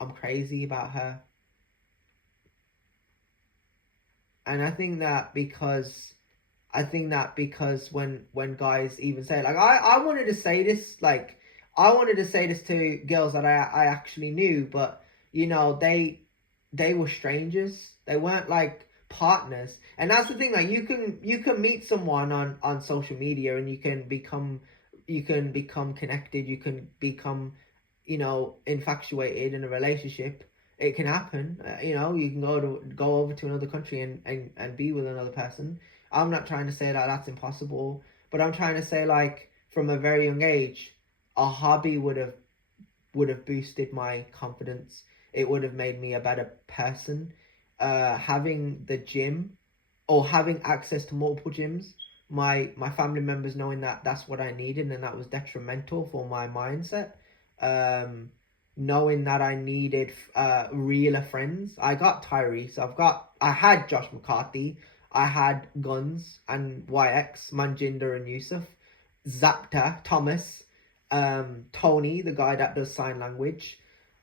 I'm crazy about her. And I think that because when guys even say, like, I wanted to say this, like, I wanted to say this to girls that I actually knew, but they were strangers. They weren't like partners. And that's the thing, like, you can meet someone on social media, and you can become connected, you can become infatuated in a relationship. It can happen. You can go over to another country and be with another person. I'm not trying to say that that's impossible, but I'm trying to say, like, from a very young age, a hobby would have boosted my confidence. It would have made me a better person. Having the gym, or having access to multiple gyms, my family members knowing that that's what I needed, and that was detrimental for my mindset. Um, Knowing that I needed realer friends. I got Tyrese. I had Josh McCarthy. I had Guns and YX, Manjinder and Yusuf, Zapta, Thomas, Tony, the guy that does sign language,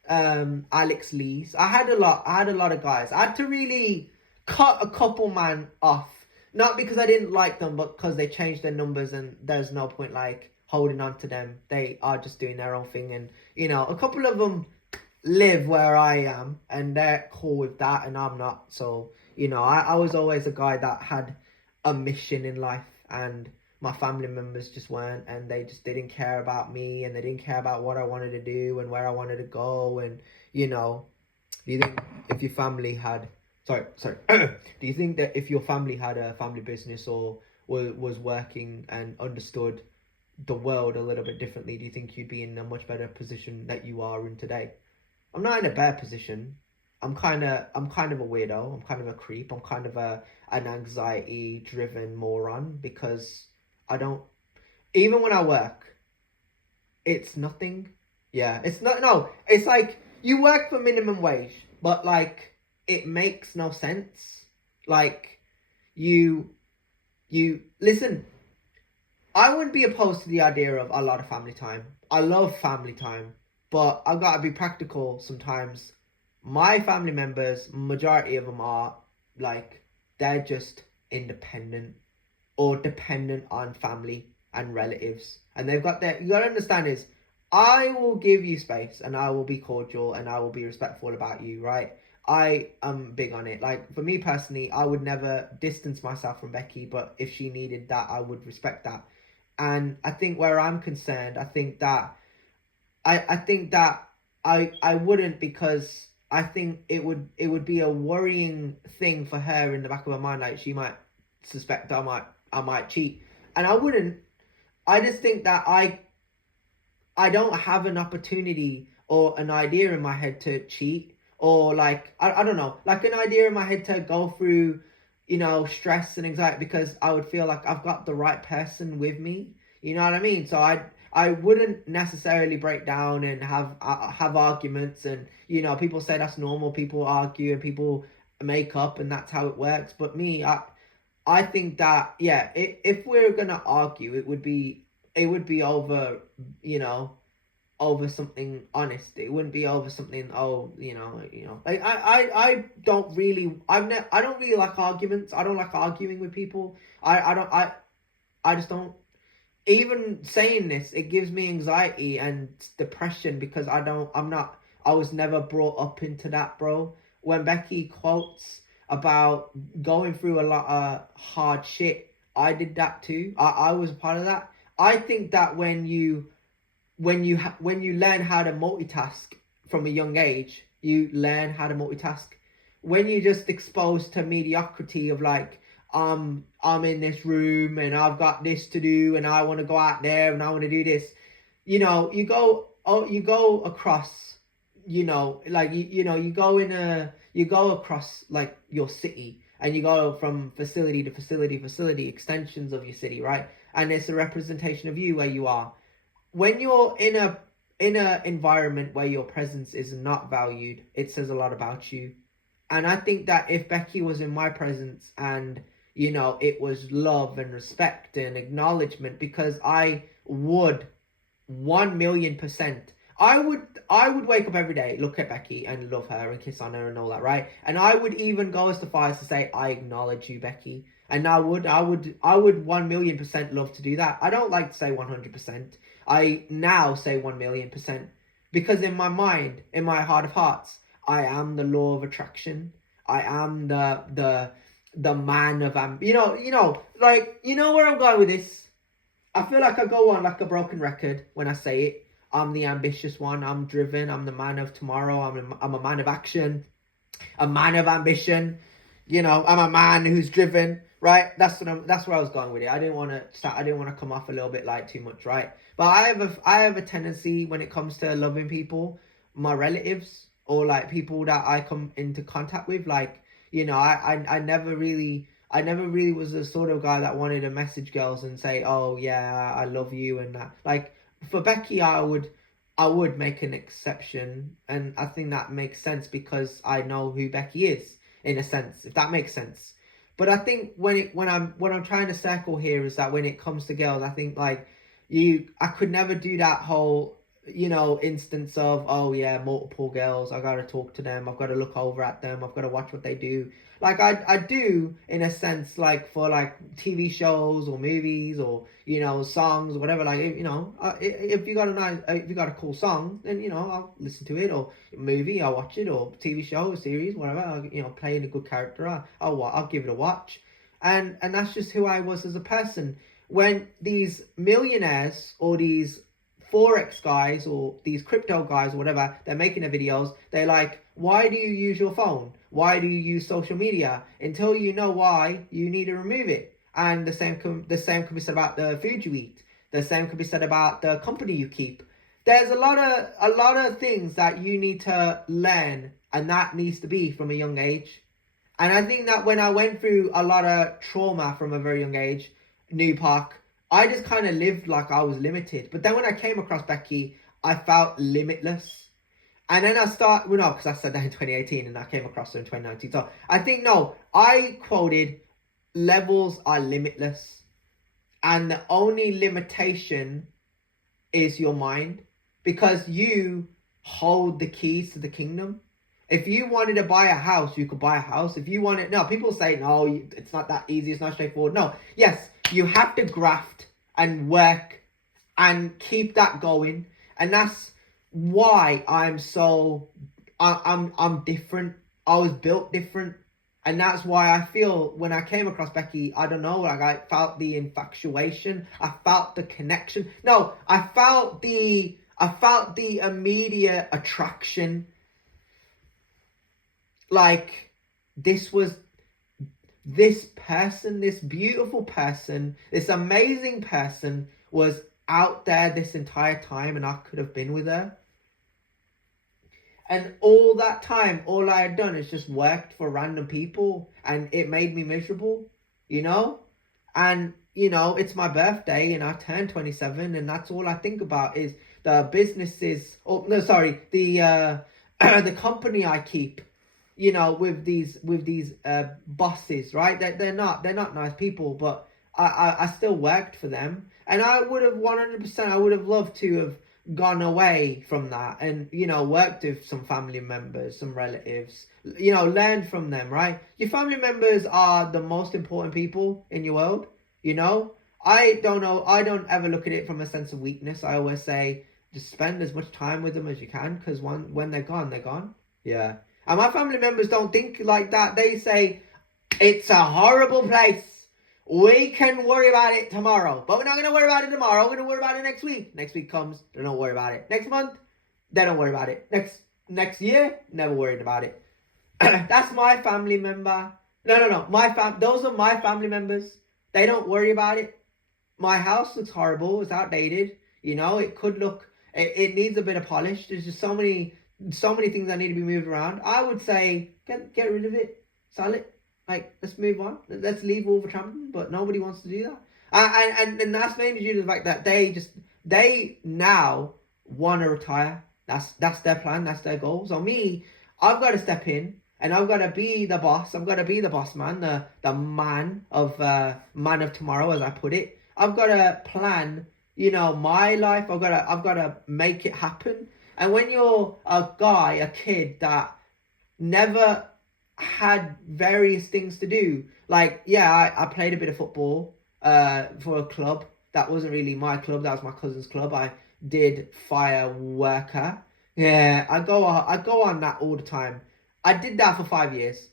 Alex Lees. I had a lot of guys. I had to really cut a couple man off. Not because I didn't like them, but because they changed their numbers, and there's no point like holding on to them. They are just doing their own thing, and a couple of them live where I am, and they're cool with that, and I'm not. So I was always a guy that had a mission in life, and my family members just weren't, and they just didn't care about me, and they didn't care about what I wanted to do and where I wanted to go. And do you think if your family had sorry do you think that if your family had a family business, or was working and understood the world a little bit differently, do you think you'd be in a much better position that you are in today? I'm not in a bad position. I'm kind of a weirdo. I'm kind of a creep. I'm kind of an anxiety driven moron, because I don't, even when I work, it's nothing. Yeah, it's not, no, it's like you work for minimum wage, but like it makes no sense. Like, you you listen, I wouldn't be opposed to the idea of a lot of family time. I love family time, but I've got to be practical sometimes. My family members, majority of them are like, they're just independent or dependent on family and relatives. And they've got their, you got to understand is, I will give you space, and I will be cordial, and I will be respectful about you, right? I am big on it. Like, for me personally, I would never distance myself from Becky, but if she needed that, I would respect that. And I think where I'm concerned, I think that I wouldn't, because I think it would be a worrying thing for her in the back of her mind, like she might suspect I might cheat. And I wouldn't. I just think that I don't have an opportunity or an idea in my head to cheat, or like, I don't know, like an idea in my head to go through stress and anxiety, because I would feel like I've got the right person with me. You know what I mean? So I wouldn't necessarily break down and have arguments, and people say that's normal. People argue and people make up, and that's how it works. But me, I think that, yeah, if we're gonna argue, it would be over, you know over something honest. It wouldn't be over something, like, I don't really, I don't really like arguments. I don't like arguing with people. I just don't. Even saying this, it gives me anxiety and depression, because I was never brought up into that, bro. When Becky quotes about going through a lot of hard shit, I did that too. I was a part of that. I think that when you learn how to multitask from a young age, you learn how to multitask. When you're just exposed to mediocrity of, like, I'm in this room, and I've got this to do, and I want to go out there, and I want to do this, you go across, like, you go across, like, your city, and you go from facility to facility, extensions of your city, right? And it's a representation of you where you are. When you're in a environment where your presence is not valued, it says a lot about you. And I think that if Becky was in my presence, and it was love and respect and acknowledgement, because I would 1,000,000%, I would wake up every day, look at Becky and love her and kiss on her and all that, right? And I would even go as far as to say, I acknowledge you, Becky. And I would 1,000,000% love to do that. I don't like to say 100%. I now say 1,000,000%. Because in my mind, in my heart of hearts, I am the law of attraction. I am the man of like, you know where I'm going with this? I feel like I go on like a broken record when I say it. I'm the ambitious one. I'm driven. I'm the man of tomorrow. I'm a man of action, a man of ambition. I'm a man who's driven. Right. That's where I was going with it. I didn't want to come off a little bit like too much. Right. But I have a tendency when it comes to loving people, my relatives or like people that I come into contact with. Like, I never really was the sort of guy that wanted to message girls and say, oh yeah, I love you and that. Like, for Becky, I would make an exception, and I think that makes sense because I know who Becky is in a sense, if that makes sense. But I think what I'm trying to circle here is that when it comes to girls, I think like I could never do that whole instance of, oh yeah, multiple girls, I gotta talk to them, I've got to look over at them, I've got to watch what they do. Like I do in a sense, like for like TV shows or movies or songs or whatever. Like if you got a cool song, then I'll listen to it, or movie I'll watch it, or TV show or series, whatever. Playing a good character, I'll give it a watch, and that's just who I was as a person. When these millionaires or these Forex guys or these crypto guys or whatever, they're making their videos, they're like, why do you use your phone? Why do you use social media? Until you know why, you need to remove it. And the same can be said about the food you eat. The same can be said about the company you keep. There's a lot of things that you need to learn, and that needs to be from a young age. And I think that when I went through a lot of trauma from a very young age, New Park, I just kind of lived like I was limited. But then when I came across Becky, I felt limitless. And then because I said that in 2018 and I came across her in 2019. So I think, I quoted, levels are limitless. And the only limitation is your mind. Because you hold the keys to the kingdom. If you wanted to buy a house, you could buy a house. If you wanted, no, people say, no, it's not that easy, it's not straightforward. No, yes, you have to graft and work and keep that going. And that's why I'm different. I was built different. And that's why I feel when I came across Becky, I don't know, like I felt the infatuation. I felt the connection. No, I felt the immediate attraction. Like, this person, this beautiful person, this amazing person was out there this entire time, and I could have been with her. And all that time, all I had done is just worked for random people, and it made me miserable, And, it's my birthday, and I turned 27, and that's all I think about is the businesses, the company I keep. With these bosses, right? They're not nice people, but I still worked for them, and I would have 100%. I would have loved to have gone away from that and worked with some family members, some relatives, learned from them, right? Your family members are the most important people in your world. I don't ever look at it from a sense of weakness. I always say just spend as much time with them as you can, because when they're gone, they're gone. Yeah. And my family members don't think like that. They say, it's a horrible place. We can worry about it tomorrow. But we're not going to worry about it tomorrow. We're going to worry about it next week. Next week comes, they don't worry about it. Next month, they don't worry about it. Next year, never worried about it. That's my family member. No. Those are my family members. They don't worry about it. My house looks horrible. It's outdated. It could look, it needs a bit of polish. There's just so many things that need to be moved around. I would say get rid of it, sell it. Like, let's move on. Let's leave Wolverhampton, but nobody wants to do that. And that's mainly due to the fact that they now want to retire. That's their plan. That's their goal. So me, I've got to step in and I've got to be the boss. I've got to be the boss man, the man of tomorrow, as I put it. I've got to plan, my life. I've got to make it happen. And when you're a guy, a kid that never had various things to do, like, yeah, I played a bit of football for a club. That wasn't really my club, that was my cousin's club. I did fire worker. Yeah, I go on that all the time. I did that for 5 years.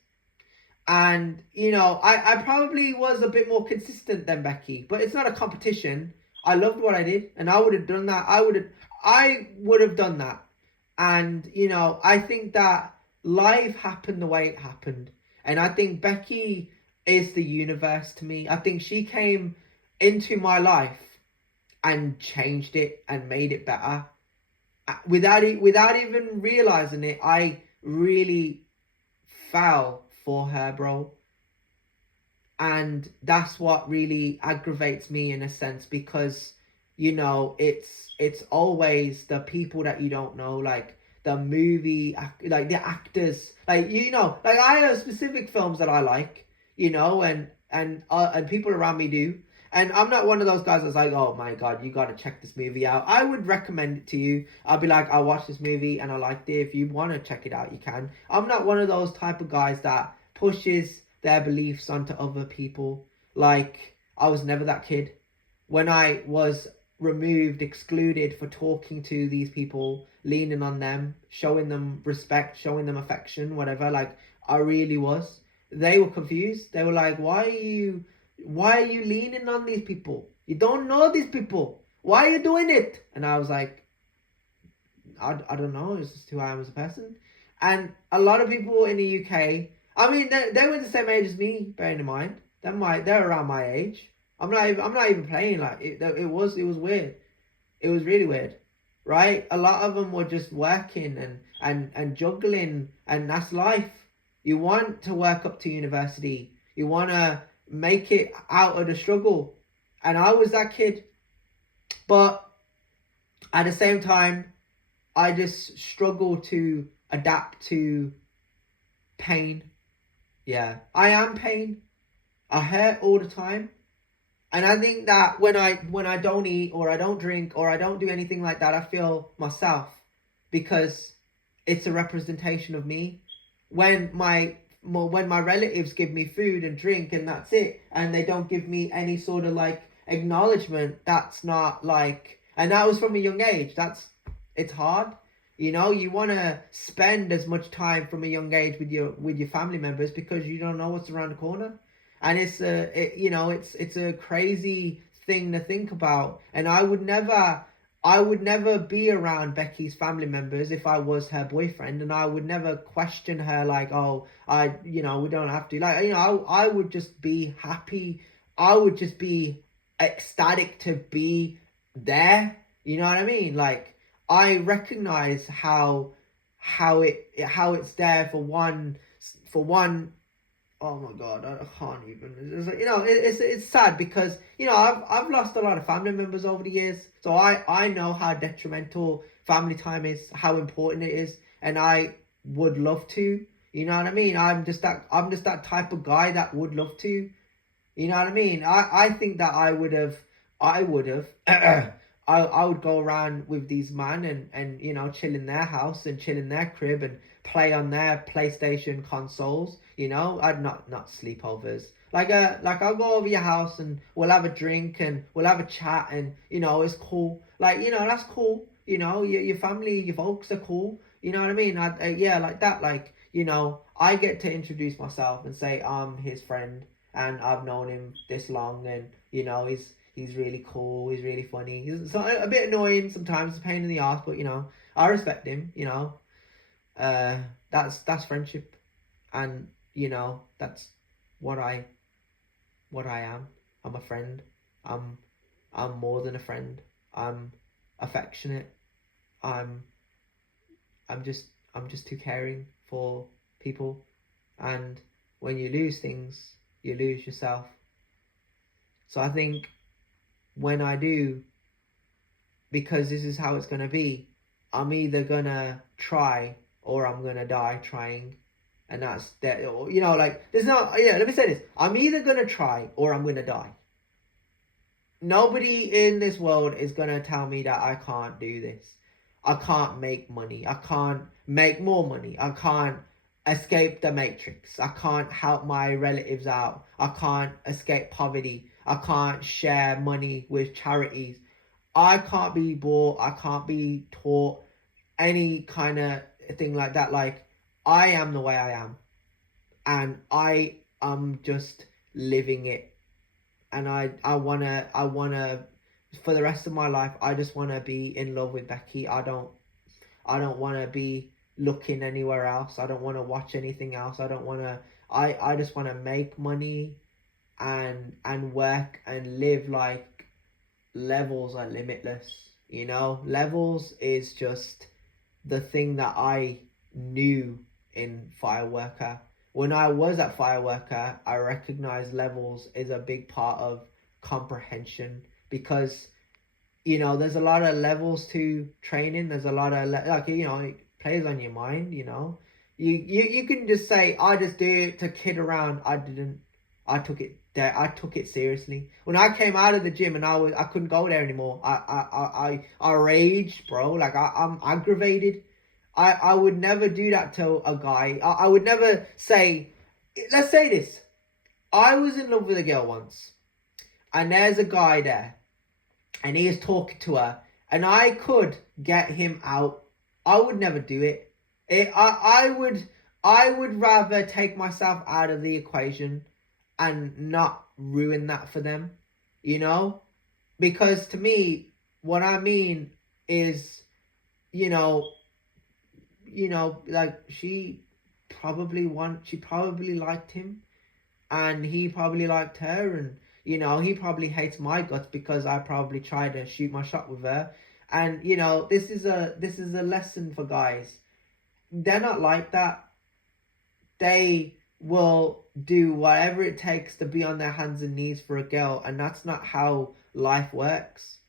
And, I probably was a bit more consistent than Becky, but it's not a competition. I loved what I did, and I would have done that. I would have done that. And, I think that life happened the way it happened. And I think Becky is the universe to me. I think she came into my life and changed it and made it better. Without even realizing it, I really fell for her, bro. And that's what really aggravates me in a sense, because it's always the people that you don't know, like the movie, like the actors, like like I have specific films that I like, and people around me do. And I'm not one of those guys that's like, oh my god, you got to check this movie out. I would recommend it to you. I'll be like, I watched this movie and I liked it. If you want to check it out, you can. I'm not one of those type of guys that pushes their beliefs onto other people. Like, I was never that kid. When I was removed, excluded for talking to these people, leaning on them, showing them respect, showing them affection, whatever, like, I really was. They were confused. They were like, why are you leaning on these people? You don't know these people. Why are you doing it? And I was like, I don't know. It's just who I am as a person. And a lot of people in the UK, I mean, they were the same age as me, bearing in mind. They're around my age. I'm not even playing like it. It was weird. It was really weird, right? A lot of them were just working and juggling, and that's life. You want to work up to university. You want to make it out of the struggle. And I was that kid. But at the same time, I just struggle to adapt to pain. Yeah, I am pain. I hurt all the time. And I think that when I don't eat or I don't drink or I don't do anything like that, I feel myself, because it's a representation of me. When my relatives give me food and drink and that's it, and they don't give me any sort of like acknowledgement, that's not like, and that was from a young age. It's hard. You want to spend as much time from a young age with your family members, because you don't know what's around the corner. And it's a crazy thing to think about. And I would never be around Becky's family members if I was her boyfriend, and I would never question her like, oh, we don't have to, like, I would just be happy. I would just be ecstatic to be there. You know what I mean? Like, I recognize how it's there for one. Oh my god, I can't even. It's like, it's sad, because I've lost a lot of family members over the years, so I know how detrimental family time is, how important it is, and I would love to. You know what I mean? I'm just that type of guy that would love to. You know what I mean? I think that I would have I would go around with these men and chill in their house and chill in their crib and play on their PlayStation consoles. I'd not sleepovers. Like I'll go over your house and we'll have a drink and we'll have a chat, and it's cool. Like, that's cool. Your family, your folks are cool. You know what I mean? Yeah, like that. Like, I get to introduce myself and say I'm his friend and I've known him this long, and he's really cool, he's really funny. He's a bit annoying sometimes, a pain in the ass, but I respect him. That's friendship, and that's what I am. I'm a friend. I'm more than a friend. I'm affectionate. I'm just too caring for people, and when you lose things, you lose yourself. So I think when I do, because this is how it's gonna be, I'm either gonna try or I'm gonna die trying. And that's that. Like, there's not. Yeah, let me say this: I'm either gonna try or I'm gonna die. Nobody in this world is gonna tell me that I can't do this. I can't make money. I can't make more money. I can't escape the matrix. I can't help my relatives out. I can't escape poverty. I can't share money with charities. I can't be bought. I can't be taught any kind of thing like that. Like, I am the way I am, and I am just living it. And I wanna for the rest of my life, I just wanna be in love with Becky. I don't wanna be looking anywhere else. I don't wanna watch anything else. I just wanna make money and work and live like levels are limitless. Levels is just the thing that I knew in Fireworker. When I was at Fireworker, I recognized levels is a big part of comprehension, because there's a lot of levels to training. There's a lot of it plays on your mind. You can just say, I just do it to kid around. I didn't. I took it seriously. When I came out of the gym and I couldn't go there anymore. I raged, bro. Like, I'm aggravated. I would never do that to a guy. I would never say, let's say this. I was in love with a girl once, and there's a guy there, and he is talking to her, and I could get him out. I would never do it. I would rather take myself out of the equation and not ruin that for them, because to me, what I mean is, like, she probably liked him, and he probably liked her, and he probably hates my guts because I probably tried to shoot my shot with her. And this is a lesson for guys. They're not like that. They will do whatever it takes to be on their hands and knees for a girl, and that's not how life works.